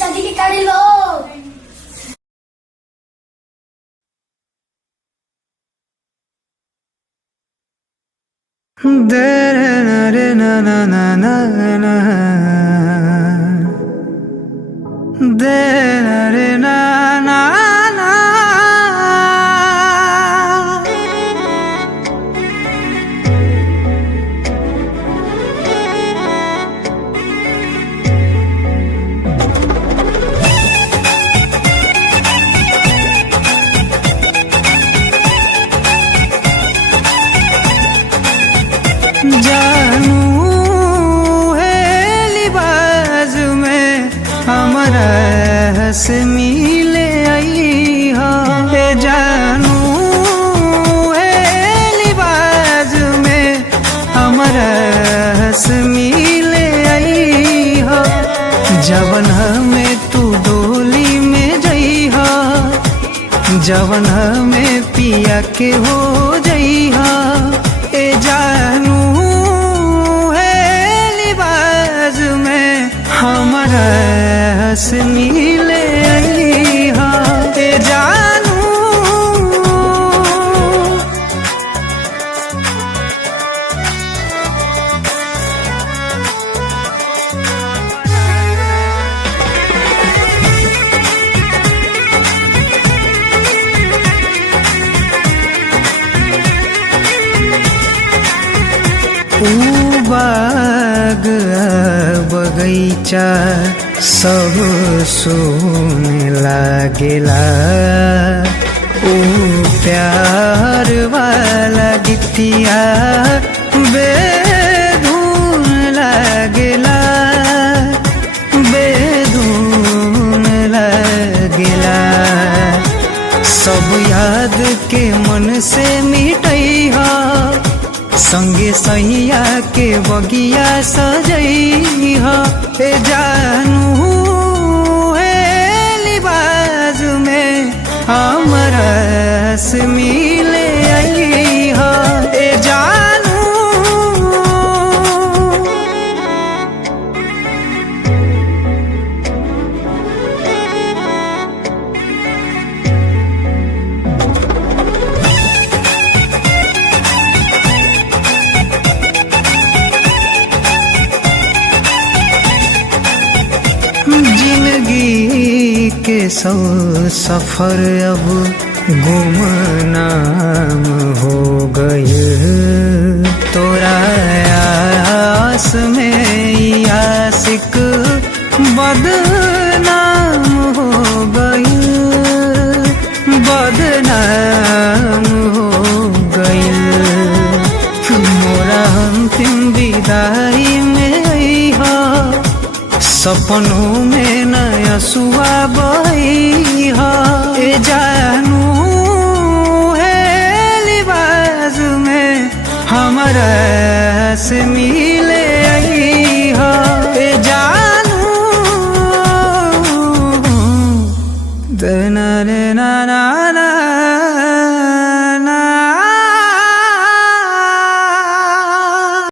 शादी के कर लो। दे रे ना ना ना ना ना दे रे ना ना ना जानू है लिबाज में हमारा हंस मिले आई हो। जानू है लिबाज में हमारा हंस मिले आई हो। जवन हमें तू डोली में जई हो, जवन हमें पिया के हो जई हो। ए जानू हमारा हंस मिले आई हा। ए जानू बाग बगीचा सब सोने लागेला। ओ प्यार वाला गीतिया बेधुन लागेला, बेधुन लागेला। सब याद के मन से मिटैहा, संगे सैया के बगिया सजई हो। ए जानू है लिबाज में हमारा हंस मिले आई हो। ए जानू जिंदगी के सौ सफर अब गुमनाम हो गए। तोरा आस में आशिक बदनाम हो गई, बदनाम हो गई। मोरा अंतिम विदाई में आई हो, सपनों में नया सुआ बही हो। ए जानू है लिबाज में हमारा हंस मिले आई हो। ए जानू देना